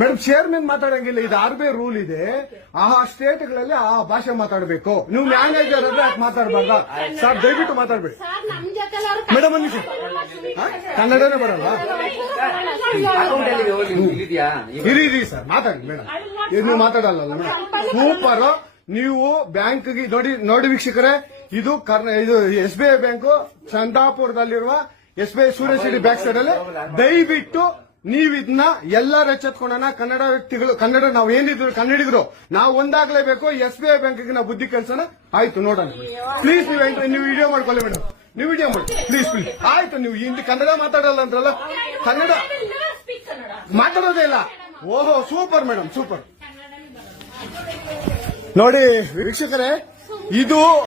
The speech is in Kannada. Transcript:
Madam chairman ಮಾತಾಡಂಗಿಲ್ಲ. ಇದು ಆರ್ ಬಿ ಐ ರೂಲ್ ಇದೆ. ಆ ಸ್ಟೇಟ್ಗಳಲ್ಲಿ ಆ ಭಾಷೆ ಮಾತಾಡಬೇಕು. ನೀವು ಮ್ಯಾನೇಜರ್ ಅಂದ್ರೆ ಯಾಕೆ ಮಾತಾಡಬಾರ್ದ? ಸರ್ ದಯವಿಟ್ಟು ಮಾತಾಡ್ಬೇಡಿ. ಮೇಡಮ್ ಒಂದು? ಕನ್ನಡನೇ ಬರಲ್ಲ. ಇರಿ ಇರಿ ಸರ್ ಮಾತಾಡಿ ಮೇಡಮ್ ನೀವು ಮಾತಾಡಲ್ಲ ಮೇಡಮ್ ಸೂಪರ್ ನೀವು ಬ್ಯಾಂಕ್ ನೋಡಿ ನೋಡಿ ವೀಕ್ಷಕರೇ ಇದು ಕರ್ನ ಇದು ಎಸ್ ಬಿ ಐ ಬ್ಯಾಂಕ್ ಚಂದಾಪುರದಲ್ಲಿರುವ ಎಸ್ ಬಿ ಐ ಸೂರ್ಯಶಿಡಿ ಬ್ಯಾಕ್ ಸೈಡ್ ಅಲ್ಲಿ ದಯವಿಟ್ಟು ನೀವು ಇದನ್ನ ಎಲ್ಲರೂ ಎಚ್ಚೆತ್ಕೊಂಡನ ಕನ್ನಡ ವ್ಯಕ್ತಿಗಳು, ಕನ್ನಡ ನಾವು ಏನಿದ್ರು ಕನ್ನಡಿಗರು, ನಾವು ಒಂದಾಗ್ಲೇಬೇಕು, ಎಸ್ ಬಿ ಐ ಬ್ಯಾಂಕ್ ನಾವು ಬುದ್ಧಿ ಕೆಲಸನ ಆಯ್ತು, ನೋಡೋಣ. ಪ್ಲೀಸ್ ನೀವು ನೀವು ವಿಡಿಯೋ ಮಾಡ್ಕೊಳ್ಳಿ ಮೇಡಮ್ ನೀವು ವಿಡಿಯೋ ಮಾಡಿ ಪ್ಲೀಸ್ ಪ್ಲೀಸ್ ಆಯ್ತು, ನೀವು ಇಲ್ಲಿ ಕನ್ನಡ ಮಾತಾಡಲ್ಲ ಅಂದ್ರಲ್ಲ? ಕನ್ನಡ ಮಾತಾಡೋದೇ ಇಲ್ಲ. ಓಹೋ ಸೂಪರ್ ಮೇಡಮ್ ಸೂಪರ್ ನೋಡಿ, ವೀಕ್ಷಕರೇ, ಇದು